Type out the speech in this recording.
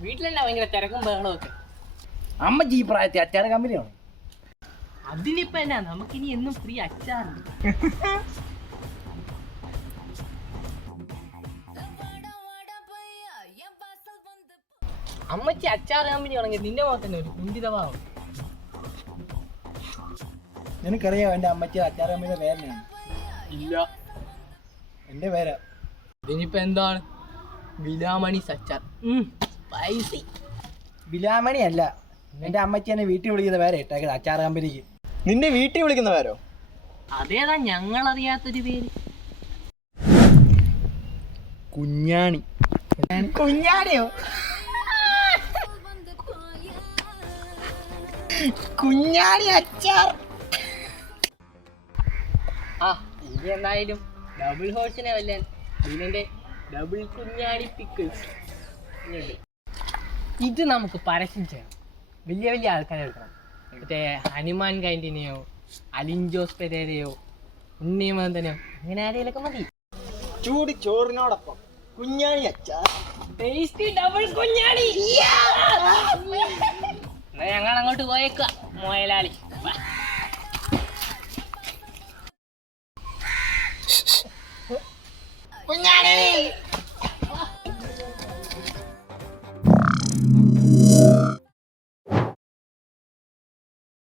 വീട്ടിലെന്നാ ഭയങ്കര തിരക്കും ബഹളമൊക്കെ. അമ്മച്ചി ഈ പ്രായത്തിൽ അച്ചാർ കമ്പനിയാണോ? അതിനിപ്പോ എന്നാ, നമുക്കിനി എന്നും ഫ്രീ അച്ചാറുണ്ട്. അമ്മച്ചി അച്ചാർ കമ്പനി തുടങ്ങി നിന്റെ മുഖത്തന്നെ ഒരു കുന്തിതഭാവം. നിനക്കറിയാം എന്റെ അമ്മച്ചി അച്ചാർ കമ്പനിയുടെ പേരെന്നാണ്? ഇല്ല. എന്റെ പേരാ. ഇതിനിപ്പോ എന്താണ്? വിലാമണി അച്ചാർ. സ്പൈസി. ബിലാമണി അല്ല, എന്റെ അമ്മച്ചി എന്നെ വീട്ടിൽ വിളിക്കുന്ന പേരെ ഇട്ടേക്കത് അച്ചാർ കമ്പനിക്ക്. നിന്റെ വീട്ടിൽ വിളിക്കുന്ന പേരോ? അതേതാ ഞങ്ങളറിയാത്തൊരു പേര്? കുഞ്ഞാണി. കുഞ്ഞാണിയോ? കുഞ്ഞാണി അച്ചാർ. ഇത് എന്തായാലും ഡബിൾ ഹോഴ്സിനെ വല്ലാൻ ഇതിന്റെ ഡബിൾ കുഞ്ഞാണി പിക്കിൾസ്. ഇത് നമുക്ക് പരസ്യം ചെയ്യണം. വലിയ വലിയ ആൾക്കാരെ എടുക്കണം. മറ്റേ ഹനുമാൻ കാൻറ്റീനെയോ അലിൻജോസ് പെരേരയോ ഉണ്ണിമന്തനെയോ അങ്ങനെ ആരെയൊക്കെ മതി. ചൂട് ചോറിനോടൊപ്പം കുഞ്ഞാണി അച്ചാർ. ടേസ്റ്റി ഡബിൾ കുഞ്ഞാണി. എന്നാ ഞങ്ങൾ അങ്ങോട്ട് പോയേക്കുക മുതലാളി.